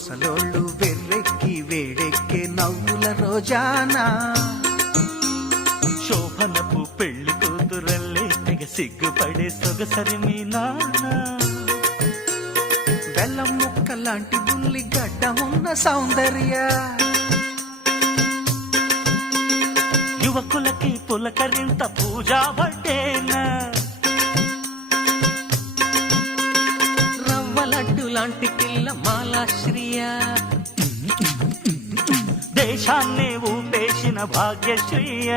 ముసలోళ్ళు వెర్రెక్కి వేడెక్కే నవ్వుల రోజానా శోభనపు పెళ్లి కూతురల్లే తెగ సిగ్గుపడే సొగసరి మీ నాన్న బెల్లం ముక్క లాంటి బుల్లి గడ్డమున్న సౌందర్య యువకులకి పులకరింత పూజా బట్టేనా రవ్వ లడ్డు లాంటి పిల్ల మాలాశ్రియ దేశాన్ని ఊపేసిన భాగ్యశ్రీయ